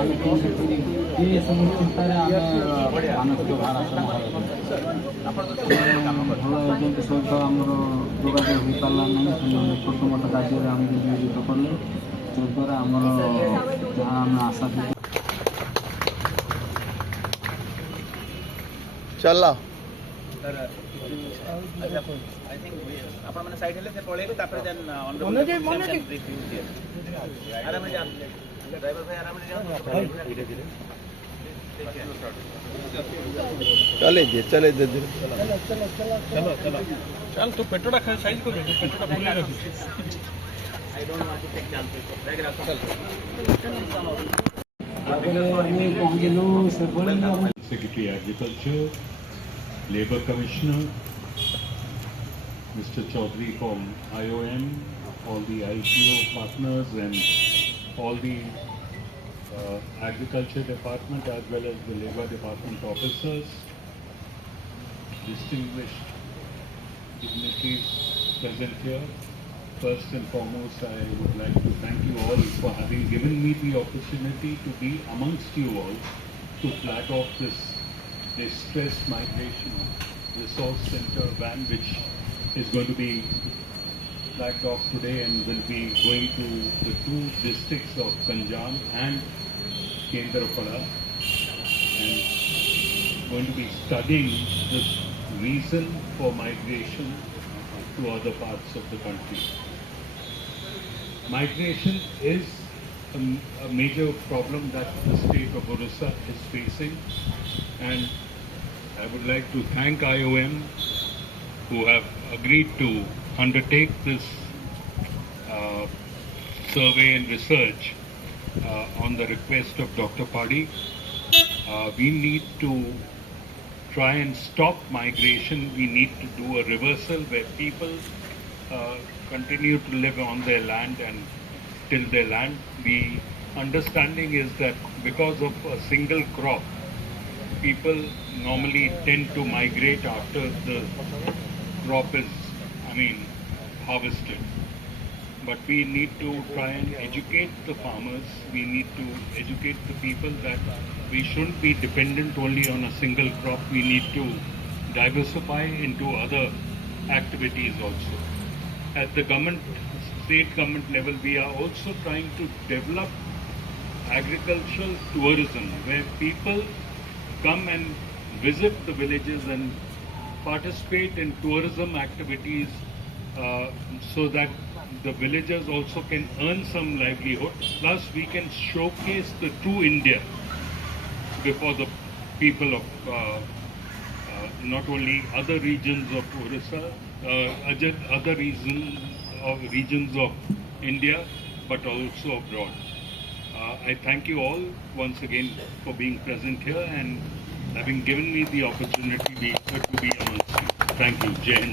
ଆମେ କେମିତି କରି ଏ ସବୁ ଚିନ୍ତାରେ ଆମେ ମାନସିକ ଭାରାସନ ଭଲ ଏଜେଣ୍ଟ ସହିତ ଆମର ଯୋଗାଯୋଗ ହୋଇପାରିଲା ନାହିଁ। ସେମାନେ ଛୋଟ ମୋଟ କାର୍ଯ୍ୟରେ ଆମକୁ ନିୟୋଜିତ କଲେ, ଯଦ୍ୱାରା ଆମର ଯାହା ଆମେ ଆଶା चला ଆପଣ ମାନେ ସାଇଡ୍ ହେଲେ ସେ ପଳେଇବେ, ତାପରେ ଦେନ୍ ଆରାମରେ ଯାଆନ୍ତୁ, ଡ୍ରାଇଭର ଭାଇ ଆରାମରେ ଯାଆନ୍ତୁ, ଧୀରେ ଧୀରେ चले दे चलो चल तू पेटोड़ा साइज को पेटोड़ा फुले रखी I don't want to take chances bag रख Secretary Agriculture, Labour Commissioner, Mr. Chaudhary from IOM, all the IPO partners and all the Agriculture Department as well as the Labour Department officers, distinguished dignitaries present here. First and foremost, I would like to thank you all for having given me the opportunity to be amongst you all to flag off this distress migration resource center van, which is going to be flagged off today and will be going to the two districts of Ganjam and Kendrapada, and going to be studying the reason for migration to other parts of the country. Migration is a major problem that the state of Odisha is facing, and I would like to thank IOM who have agreed to undertake this survey and research on the request of Dr. Padi. We need to try and stop migration. We need to do a reversal where people continue to live on their land and till their land. The understanding is that because of a single crop, people normally tend to migrate after the crop is, harvested. But we need to try and educate the farmers. We need to educate the people that we shouldn't be dependent only on a single crop. We need to diversify into other activities also. At the state government level, we are also trying to develop agricultural tourism, where people come and visit the villages and participate in tourism activities, so that the villagers also can earn some livelihood. Plus, we can showcase the true India before the people of not only other regions of Odisha, other regions of India, but also abroad. I thank you all once again for being present here and having given me the opportunity to be amongst you. Thank you. Jai Hind.